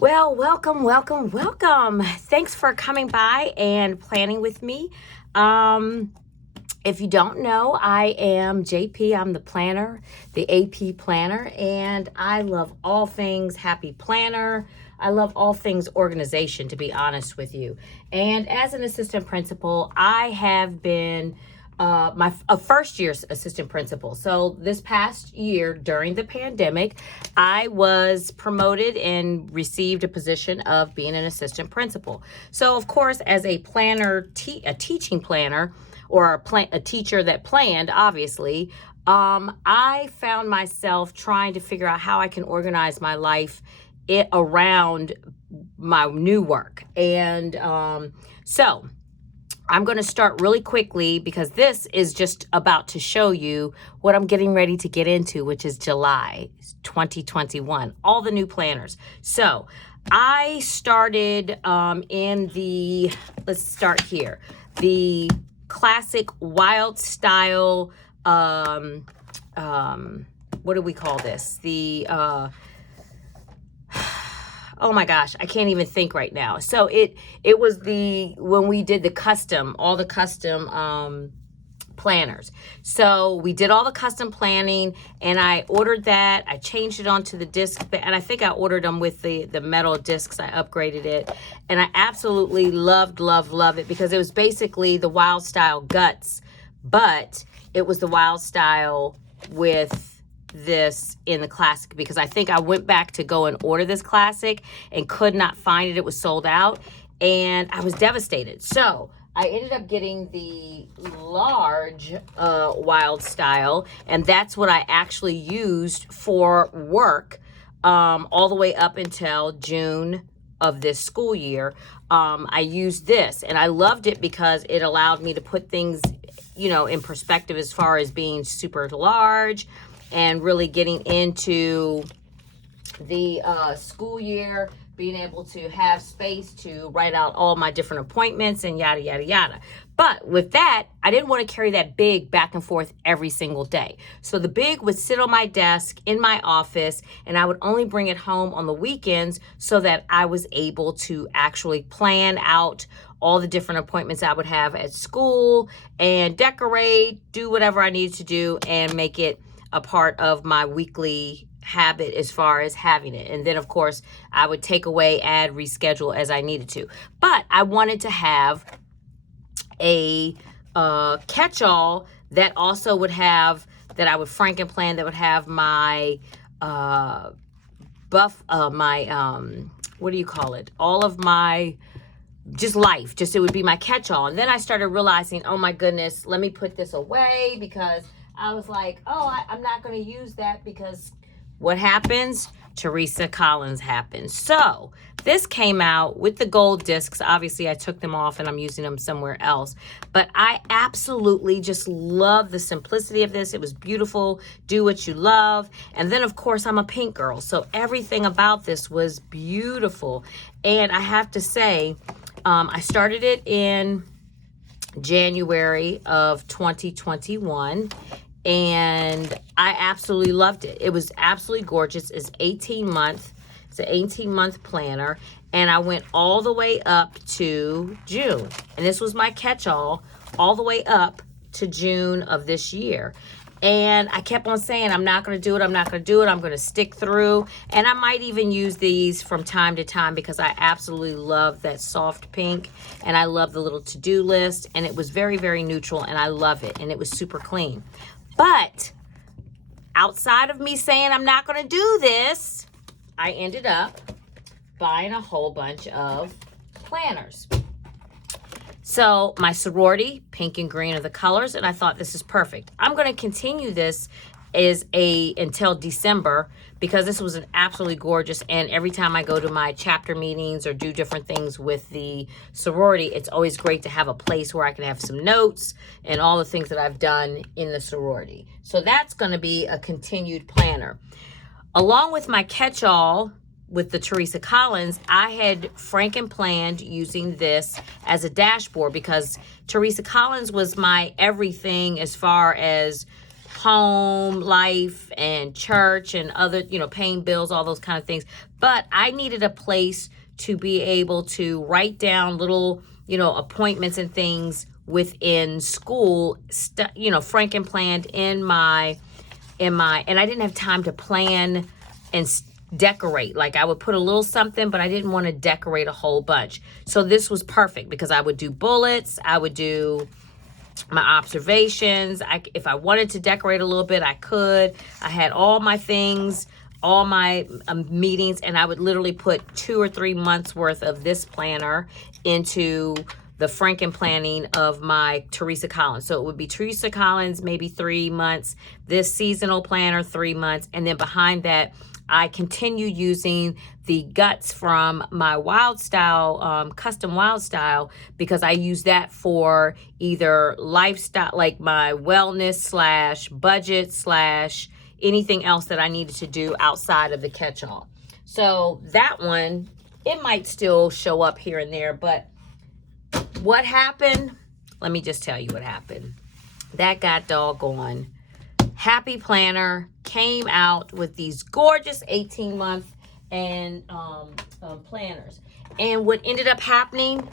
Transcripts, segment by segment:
Well, welcome, welcome, welcome. Thanks for coming by and planning with me. Um, if you don't know, I am JP. I'm the planner, the AP planner, and I love all things happy planner. I love all things organization, to be honest with you. And as an assistant principal, I have been my first year assistant principal. So this past year during the pandemic, I was promoted and received a position of being an assistant principal. So of course, as a planner, a teaching planner, or a teacher that planned, obviously, I found myself trying to figure out how I can organize my life around my new work. And so I'm going to start really quickly because this is just about to show you what I'm getting ready to get into, which is July 2021, all the new planners. So I started let's start here, the classic wild style, what do we call this? Oh my gosh, I can't even think right now. So it was when we did all the custom planners. So we did all the custom planning and I ordered that. I changed it onto the disc, and I think I ordered them with the metal discs. I upgraded it and I absolutely loved it because it was basically the wild style guts, but it was the wild style with this in the classic, because I think I went back to go and order this classic and could not find it. It was sold out and I was devastated. So I ended up getting the large wild style, and that's what I actually used for work all the way up until June of this school year. I used this and I loved it because it allowed me to put things, in perspective as far as being super large and really getting into the school year, being able to have space to write out all my different appointments and yada, yada, yada. But with that, I didn't want to carry that big back and forth every single day. So the big would sit on my desk in my office, and I would only bring it home on the weekends so that I was able to actually plan out all the different appointments I would have at school and decorate, do whatever I needed to do, and make it a part of my weekly habit as far as having it. And then of course I would take away, add, reschedule as I needed to. But I wanted to have a catch-all that also would have, that I would frankenplan, that would have my what do you call it? All of my just life, it would be my catch-all. And then I started realizing, oh my goodness, let me put this away, because I was like, I'm not going to use that, because what happens? Teresa Collins happens. So this came out with the gold discs. Obviously, I took them off and I'm using them somewhere else. But I absolutely just love the simplicity of this. It was beautiful. Do what you love. And then, of course, I'm a pink girl. So everything about this was beautiful. And I have to say, I started it in January of 2021. And I absolutely loved it. It was absolutely gorgeous. It's 18 month. It's an 18-month planner. And I went all the way up to June. And this was my catch-all all the way up to June of this year. And I kept on saying, I'm not going to do it. I'm not going to do it. I'm going to stick through. And I might even use these from time to time because I absolutely love that soft pink. And I love the little to-do list. And it was very, very neutral. And I love it. And it was super clean. But outside of me saying I'm not going to do this, I ended up buying a whole bunch of planners. So my sorority, pink and green are the colors, and I thought this is perfect. I'm going to continue this until December, because this was an absolutely gorgeous, and every time I go to my chapter meetings or do different things with the sorority, it's always great to have a place where I can have some notes and all the things that I've done in the sorority. So that's going to be a continued planner. Along with my catch-all with the Teresa Collins, I had frankenplanned using this as a dashboard, because Teresa Collins was my everything as far as home life and church and other, paying bills, all those kind of things. But I needed a place to be able to write down little, appointments and things within school, Frankenplanned in my, and I didn't have time to plan and decorate. Like I would put a little something, but I didn't want to decorate a whole bunch. So this was perfect because I would do bullets. I would do my observations. If I wanted to decorate a little bit, I could. I had all my things, all my meetings, and I would literally put 2 or 3 months worth of this planner into the Frankenplanning of my Teresa Collins. So it would be Teresa Collins, maybe 3 months, this seasonal planner, 3 months, and then behind that, I continue using the guts from my Wild Style, custom Wild Style, because I use that for either lifestyle, like my wellness / budget / anything else that I needed to do outside of the catch-all. So that one, it might still show up here and there, but what happened? Let me just tell you what happened. That got doggone. Happy Planner came out with these gorgeous 18-month and planners. And what ended up happening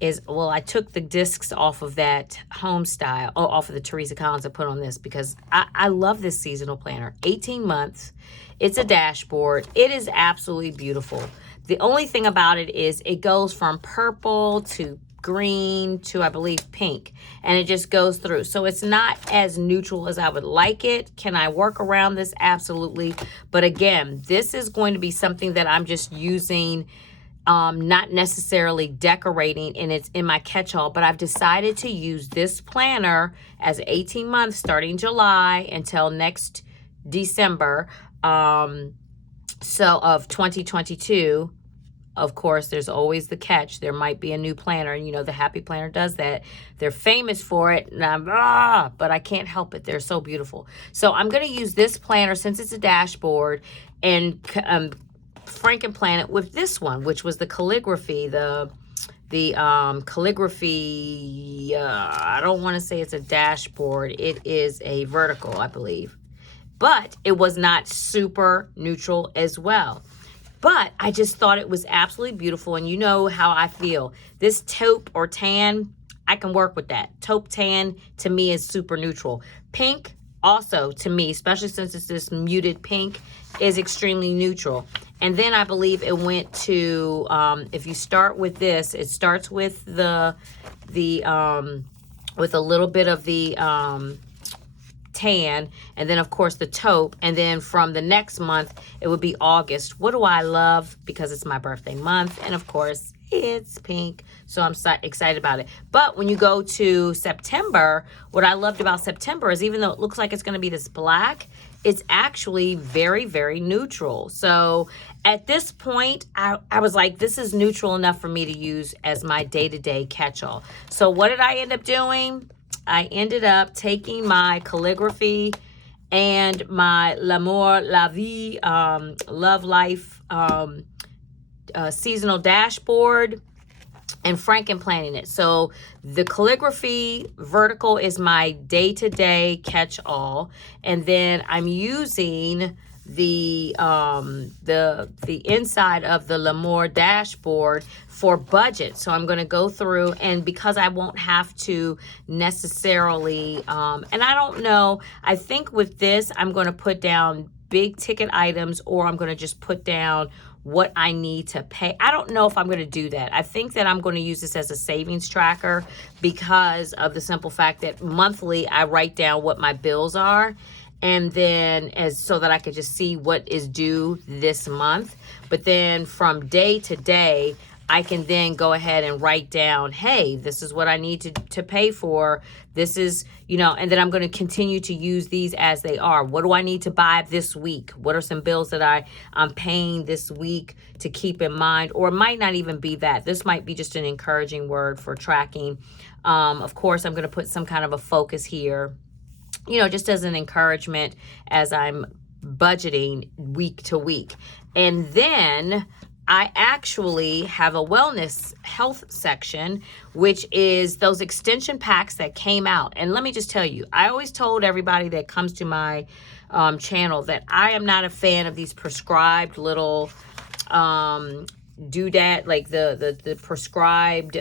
is, I took the discs off of that home style, off of the Teresa Collins, and put on this because I love this seasonal planner. 18 months. It's a dashboard. It is absolutely beautiful. The only thing about it is it goes from purple to green to, I believe, pink, and it just goes through. So it's not as neutral as I would like it. Can I work around this? Absolutely. But again, this is going to be something that I'm just using, not necessarily decorating, and it's in my catch-all, but I've decided to use this planner as 18 months starting July until next December, so of 2022. Of course, there's always the catch. There might be a new planner, and the Happy Planner does that. They're famous for it, and but I can't help it. They're so beautiful. So I'm going to use this planner since it's a dashboard and Frankenplan it with this one, which was the calligraphy, the calligraphy. I don't want to say it's a dashboard. It is a vertical, I believe, but it was not super neutral as well. But I just thought it was absolutely beautiful. And you know how I feel. This taupe or tan, I can work with that. Taupe tan to me is super neutral. Pink also to me, especially since it's this muted pink, is extremely neutral. And then I believe it went to, if you start with this, it starts with with a little bit of the tan, and then of course the taupe, and then from the next month it would be August. What do I love? Because it's my birthday month, and of course it's pink, so I'm so excited about it. But when you go to September, what I loved about September is even though it looks like it's going to be this black, it's actually very, very neutral. So at this point, I was like, this is neutral enough for me to use as my day-to-day catch-all. So what did I end up doing? I ended up taking my calligraphy and my L'amour, la vie, love life seasonal dashboard and Frankenplanning it. So the calligraphy vertical is my day-to-day catch-all, and then I'm using the inside of the L'Amour dashboard for budget. So I'm going to go through, and because I won't have to necessarily, and I don't know, I think with this, I'm going to put down big ticket items, or I'm going to just put down what I need to pay. I don't know if I'm going to do that. I think that I'm going to use this as a savings tracker because of the simple fact that monthly I write down what my bills are, and then so that I could just see what is due this month. But then from day to day, I can then go ahead and write down, hey, this is what I need to pay for. This is, and then I'm going to continue to use these as they are. What do I need to buy this week? What are some bills that I'm paying this week to keep in mind? Or it might not even be that. This might be just an encouraging word for tracking. Of course, I'm going to put some kind of a focus here, just as an encouragement as I'm budgeting week to week. And then I actually have a wellness health section, which is those extension packs that came out. And let me just tell you, I always told everybody that comes to my channel that I am not a fan of these prescribed little doodad, like the prescribed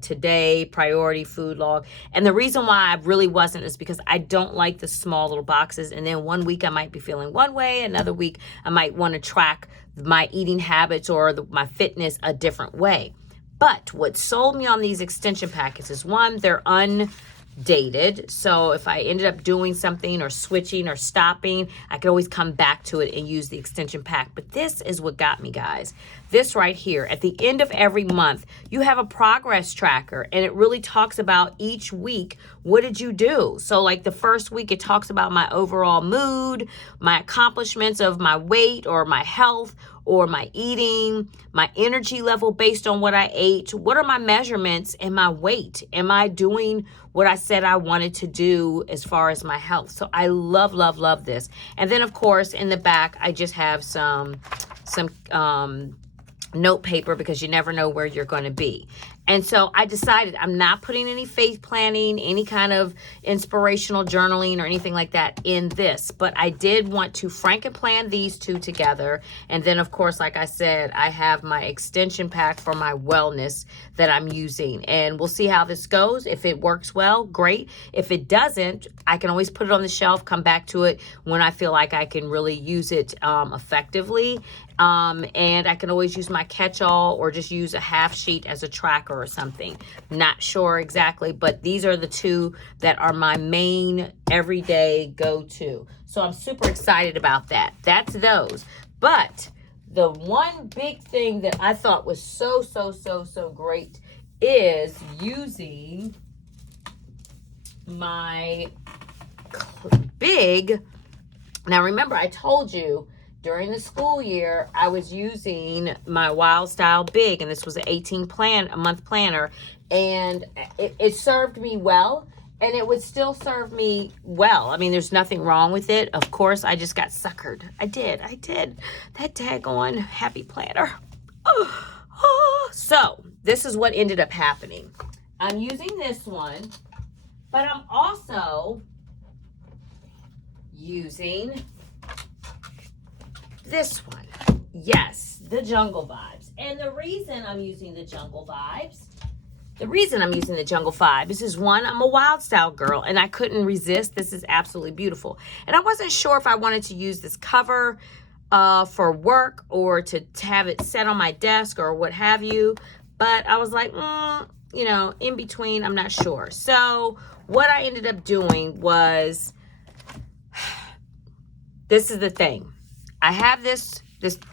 today priority food log. And the reason why I really wasn't is because I don't like the small little boxes. And then one week I might be feeling one way, another week I might want to track my eating habits or my fitness a different way. But what sold me on these extension packets is, one, they're undated. So if I ended up doing something or switching or stopping, I could always come back to it and use the extension pack. But this is what got me, guys. This right here, at the end of every month, you have a progress tracker, and it really talks about each week, what did you do? So like the first week, it talks about my overall mood, my accomplishments of my weight or my health or my eating, my energy level based on what I ate. What are my measurements and my weight? Am I doing what I said I wanted to do as far as my health? So I love, love, love this. And then of course, in the back, I just have some note paper, because you never know where you're going to be. And so I decided I'm not putting any faith planning, any kind of inspirational journaling or anything like that in this. But I did want to Frankenplan these two together. And then, of course, like I said, I have my extension pack for my wellness that I'm using. And we'll see how this goes. If it works well, great. If it doesn't, I can always put it on the shelf, come back to it when I feel like I can really use it effectively. And I can always use my catch-all or just use a half sheet as a tracker or something. Not sure exactly, but these are the two that are my main everyday go-to. So I'm super excited about that. That's those. But the one big thing that I thought was so great is using my big. Now remember, I told you during the school year, I was using my Wild Style Big, and this was an 18-month planner, and it served me well, and it would still serve me well. I mean, there's nothing wrong with it. Of course, I just got suckered. I did. That daggone happy planner. So this is what ended up happening. I'm using this one, but I'm also using this one. Yes, the Jungle Vibes. And the reason I'm using the Jungle Vibes is, one, I'm a Wild Style girl and I couldn't resist. This is absolutely beautiful. And I wasn't sure if I wanted to use this cover for work or to have it set on my desk or what have you. But I was like, you know, in between, I'm not sure. So what I ended up doing was, this is the thing. I have this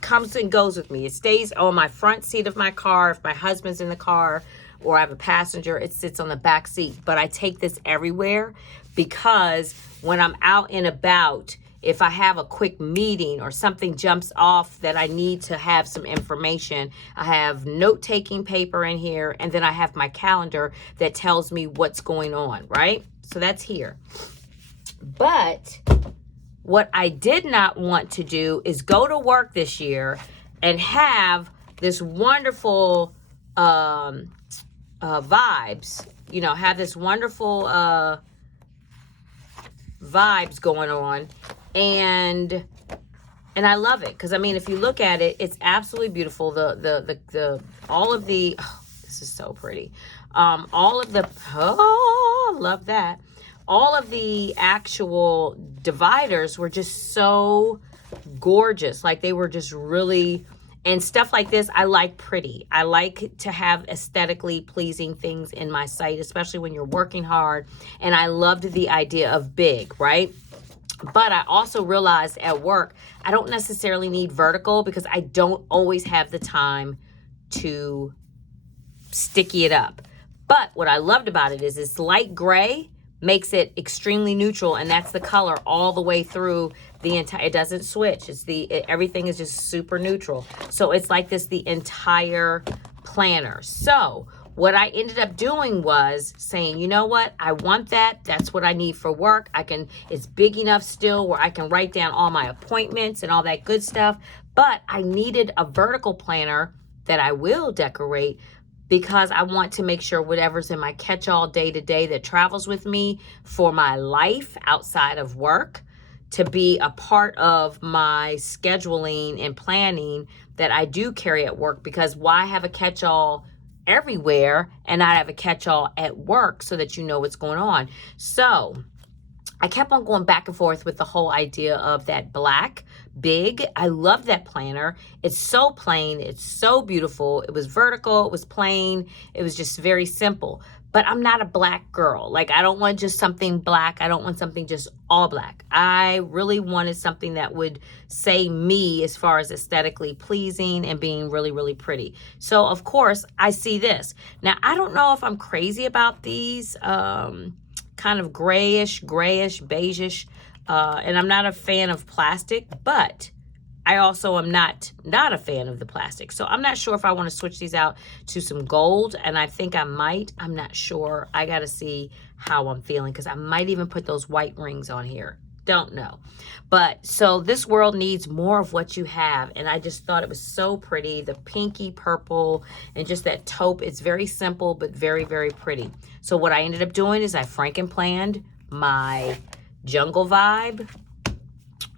comes and goes with me. It stays on my front seat of my car. If my husband's in the car or I have a passenger, it sits on the back seat. But I take this everywhere because when I'm out and about, if I have a quick meeting or something jumps off that I need to have some information, I have note-taking paper in here, and then I have my calendar that tells me what's going on, right? So that's here. But what I did not want to do is go to work this year and have this wonderful vibes, you know, have this wonderful vibes going on. And I love it because, I mean, if you look at it, it's absolutely beautiful. All of the, oh, this is so pretty. All of the, oh, love that. All of the actual dividers were just so gorgeous. Like, they were just really, and stuff like this, I like pretty. I like to have aesthetically pleasing things in my site, especially when you're working hard. And I loved the idea of big, right? But I also realized at work, I don't necessarily need vertical because I don't always have the time to sticky it up. But what I loved about it is it's light gray, makes it extremely neutral, and that's the color all the way through the entire, it doesn't switch. Everything is just super neutral. So it's like this the entire planner. So what I ended up doing was saying, you know what, I want that. That's what I need for work. It's big enough still where I can write down all my appointments and all that good stuff. But I needed a vertical planner that I will decorate, because I want to make sure whatever's in my catch-all day-to-day that travels with me for my life outside of work to be a part of my scheduling and planning that I do carry at work. Because why have a catch-all everywhere and not have a catch-all at work so that you know what's going on? So I kept on going back and forth with the whole idea of that black big. I love that planner. It's so plain. It's so beautiful. It was vertical. It was plain. It was just very simple. But I'm not a black girl. Like, I don't want just something black. I don't want something just all black. I really wanted something that would say me as far as aesthetically pleasing and being really, really pretty. So, of course, I see this. Now, I don't know if I'm crazy about these kind of grayish, beigeish, and I'm not a fan of plastic, but I also am not a fan of the plastic. So I'm not sure if I want to switch these out to some gold, and I think I might. I'm not sure. I got to see how I'm feeling, because I might even put those white rings on here. Don't know. But so this world needs more of what you have, and I just thought it was so pretty. The pinky purple and just that taupe. It's very simple, but very, very pretty. So what I ended up doing is I franken-planned my jungle vibe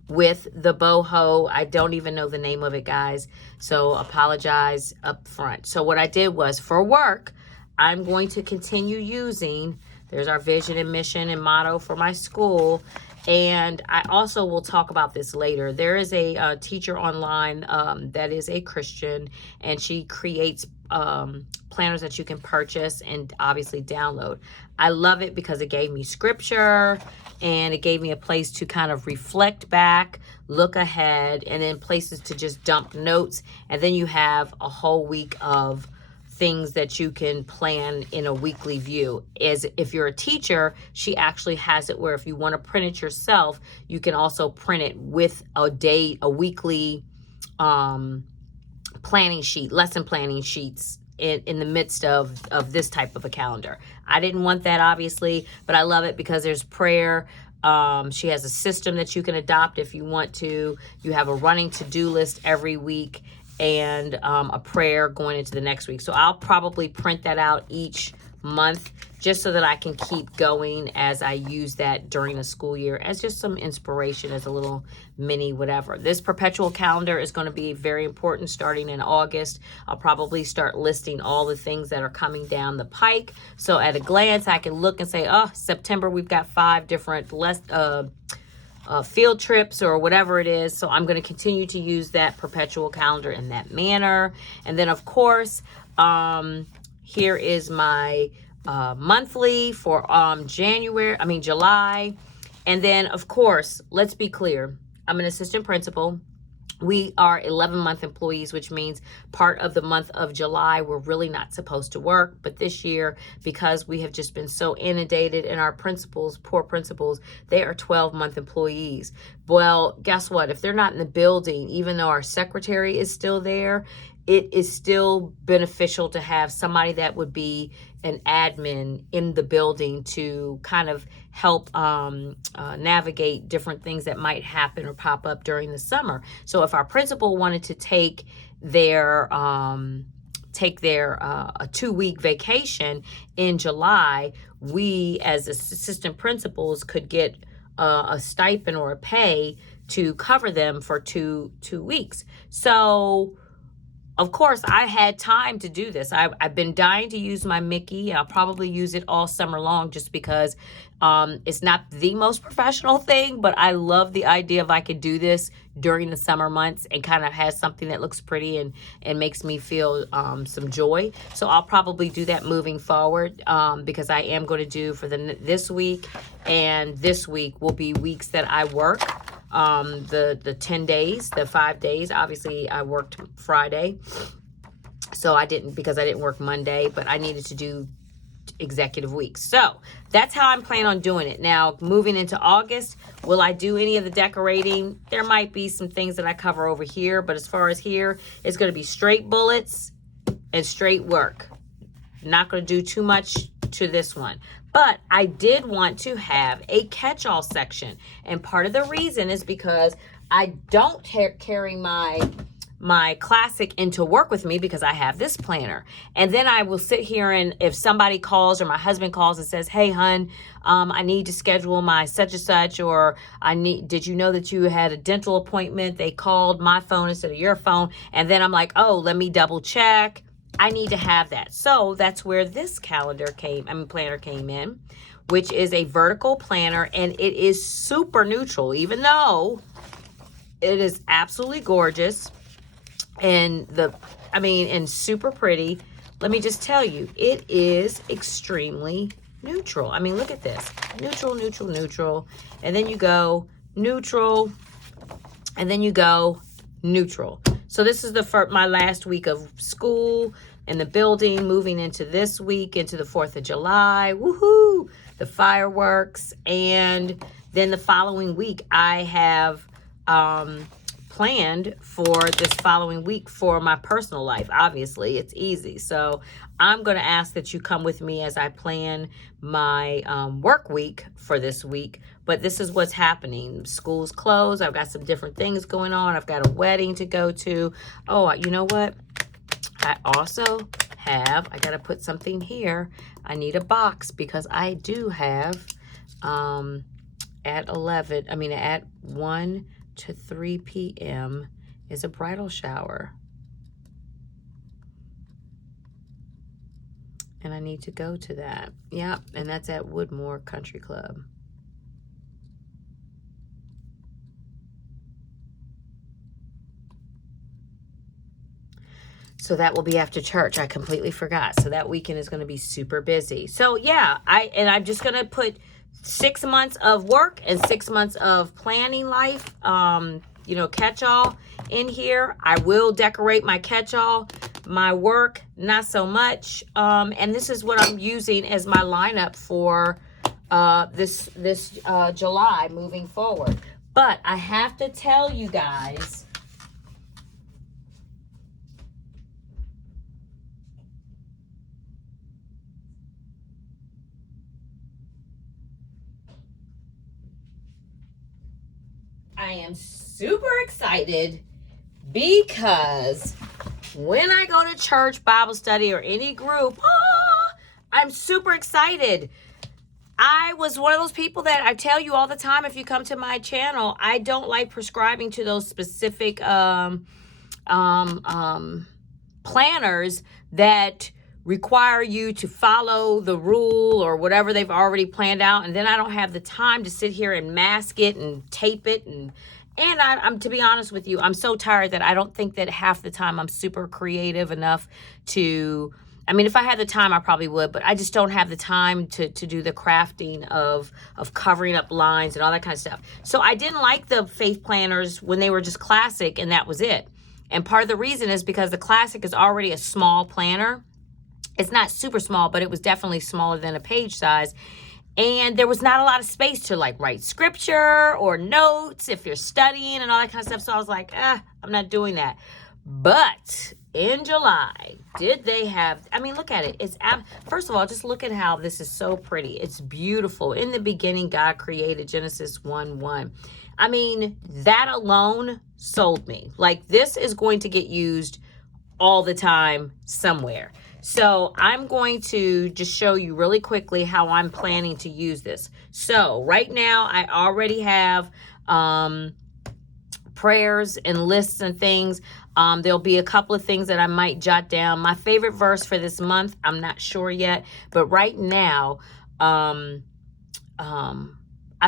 with the boho. I don't even know the name of it, guys, so apologize up front. So what I did was, for work, I'm going to continue using, there's our vision and mission and motto for my school, and I also will talk about this later. There is a teacher online that is a Christian, and she creates planners that you can purchase and obviously download. I love it because it gave me scripture, and it gave me a place to kind of reflect back, look ahead, and then places to just dump notes. And then you have a whole week of things that you can plan in a weekly view. As if you're a teacher, she actually has it where if you want to print it yourself, you can also print it with a weekly planning sheet, lesson planning sheets in the midst of this type of a calendar. I didn't want that, obviously, but I love it because there's prayer. She has a system that you can adopt if you want to. You have a running to-do list every week, and a prayer going into the next week. So I'll probably print that out each month just so that I can keep going as I use that during the school year as just some inspiration, as a little mini whatever. This perpetual calendar is going to be very important starting in August. I'll probably start listing all the things that are coming down the pike. So at a glance, I can look and say, oh, September, we've got 5 different field trips or whatever it is. So I'm going to continue to use that perpetual calendar in that manner. And then, of course, here is my monthly for July. And then, of course, let's be clear, I'm an assistant principal. We are 11-month employees, which means part of the month of July, we're really not supposed to work. But this year, because we have just been so inundated, and our principals, poor principals, they are 12-month employees. Well, guess what? If they're not in the building, even though our secretary is still there, it is still beneficial to have somebody that would be an admin in the building to kind of help navigate different things that might happen or pop up during the summer. So if our principal wanted to take their a 2-week vacation in July, we as assistant principals could get a stipend or a pay to cover them for two weeks. So of course, I had time to do this. I've been dying to use my Mickey. I'll probably use it all summer long just because it's not the most professional thing, but I love the idea of I could do this during the summer months and kind of has something that looks pretty and makes me feel some joy. So I'll probably do that moving forward because I am going to do for this week, and this week will be weeks that I work. The 10 days, the 5 days, obviously I worked Friday, so I didn't work Monday, but I needed to do executive weeks. So that's how I'm planning on doing it. Now, moving into August, will I do any of the decorating? There might be some things that I cover over here, but as far as here, it's going to be straight bullets and straight work. Not going to do too much to this one. But I did want to have a catch-all section. And part of the reason is because I don't carry my classic into work with me because I have this planner. And then I will sit here, and if somebody calls or my husband calls and says, hey, hun, I need to schedule my such and such, or did you know that you had a dental appointment? They called my phone instead of your phone. And then I'm like, oh, let me double check. I need to have that. So that's where this planner came in, which is a vertical planner, and it is super neutral, even though it is absolutely gorgeous. And and super pretty. Let me just tell you, it is extremely neutral. I mean, look at this. Neutral, neutral, neutral. And then you go neutral. And then you go neutral. So this is my last week of school and the building, moving into this week, into the 4th of July. Woohoo! The fireworks. And then the following week, I have planned for this following week for my personal life. Obviously, it's easy. So I'm going to ask that you come with me as I plan my work week for this week. But this is what's happening. School's closed. I've got some different things going on. I've got a wedding to go to. Oh, you know what? I also I got to put something here. I need a box because I do have at 1 to 3 p.m. is a bridal shower. And I need to go to that. Yep, and that's at Woodmore Country Club. So that will be after church. I completely forgot. So that weekend is going to be super busy. So yeah, I'm just going to put 6 months of work and 6 months of planning life, catch-all in here. I will decorate my catch-all, my work, not so much. And this is what I'm using as my lineup for this July moving forward. But I have to tell you guys, I am super excited because when I go to church, Bible study, or any group, I'm super excited. I was one of those people that I tell you all the time, if you come to my channel, I don't like prescribing to those specific planners that require you to follow the rule or whatever they've already planned out, and then I don't have the time to sit here and mask it and tape it, and I'm to be honest with you, I'm so tired that I don't think that half the time I'm super creative enough to, if I had the time I probably would, but I just don't have the time to do the crafting of covering up lines and all that kind of stuff. So I didn't like the faith planners when they were just classic and that was it. And part of the reason is because the classic is already a small planner. It's not super small, but it was definitely smaller than a page size. And there was not a lot of space to write scripture or notes if you're studying and all that kind of stuff. So I was like, I'm not doing that. But in July, did they have, look at it. First of all, just look at how this is so pretty. It's beautiful. In the beginning, God created, Genesis 1:1. That alone sold me. This is going to get used all the time somewhere. So I'm going to just show you really quickly how I'm planning to use this. So right now I already have prayers and lists and things. There'll be a couple of things that I might jot down. My favorite verse for this month, I'm not sure yet, but right now I've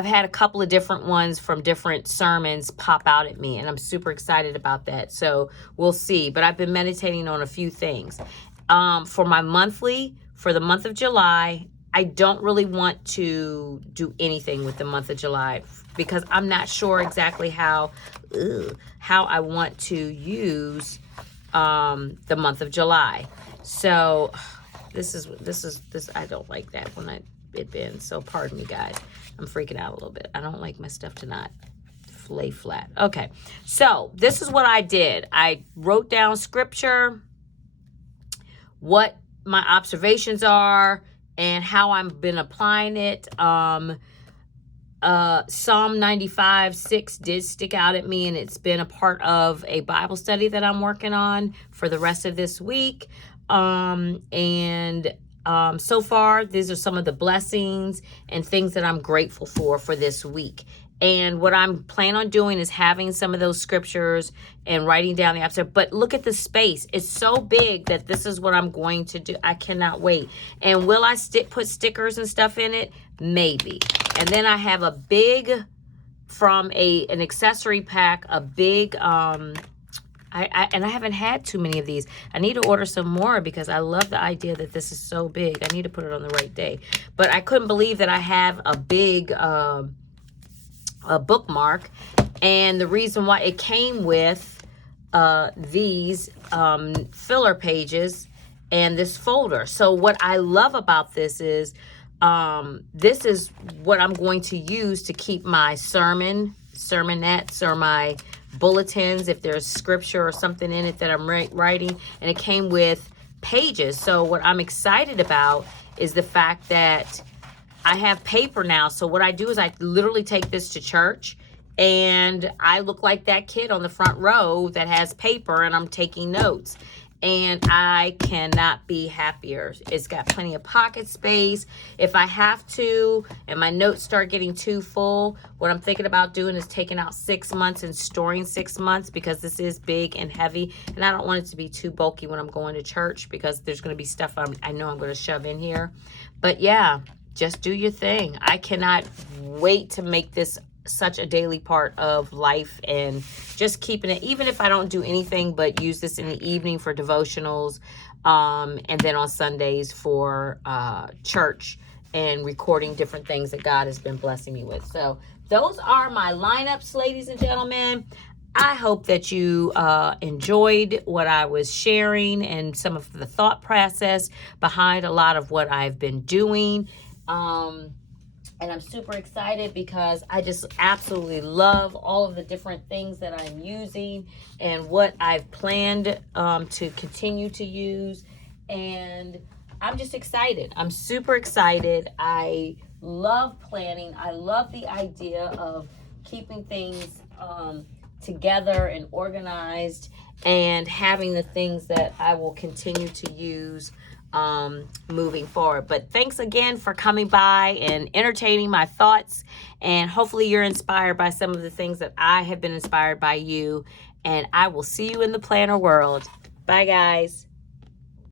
had a couple of different ones from different sermons pop out at me, and I'm super excited about that. So we'll see. But I've been meditating on a few things. For my monthly, for the month of July, I don't really want to do anything with the month of July because I'm not sure exactly how I want to use the month of July. So this I don't like that when it bends. So pardon me, guys. I'm freaking out a little bit. I don't like my stuff to not lay flat. Okay, so this is what I did. I wrote down scripture, what my observations are and how I've been applying it. Psalm 95:6 did stick out at me, and it's been a part of a Bible study that I'm working on for the rest of this week. So far, these are some of the blessings and things that I'm grateful for this week. And what I'm planning on doing is having some of those scriptures and writing down the episode. But look at the space. It's so big that this is what I'm going to do. I cannot wait. And will I put stickers and stuff in it? Maybe. And then I have a big, from an accessory pack, a big, and I haven't had too many of these. I need to order some more because I love the idea that this is so big. I need to put it on the right day. But I couldn't believe that I have a big a bookmark, and the reason why it came with these filler pages and this folder. So what I love about this is what I'm going to use to keep my sermonettes or my bulletins, if there's scripture or something in it that I'm writing, and it came with pages. So what I'm excited about is the fact that I have paper now. So what I do is I literally take this to church, and I look like that kid on the front row that has paper and I'm taking notes. And I cannot be happier. It's got plenty of pocket space. If I have to, and my notes start getting too full, what I'm thinking about doing is taking out 6 months and storing 6 months, because this is big and heavy. And I don't want it to be too bulky when I'm going to church, because there's going to be stuff I know I'm going to shove in here. But yeah, just do your thing. I cannot wait to make this such a daily part of life, and just keeping it, even if I don't do anything but use this in the evening for devotionals, and then on Sundays for church and recording different things that God has been blessing me with. So those are my lineups, ladies and gentlemen. I hope that you enjoyed what I was sharing and some of the thought process behind a lot of what I've been doing. And I'm super excited because I just absolutely love all of the different things that I'm using and what I've planned to continue to use. And I'm just excited. I'm super excited. I love planning. I love the idea of keeping things together and organized, and having the things that I will continue to use moving forward. But thanks again for coming by and entertaining my thoughts, and hopefully you're inspired by some of the things that I have been inspired by you, and I will see you in the planner world. Bye guys.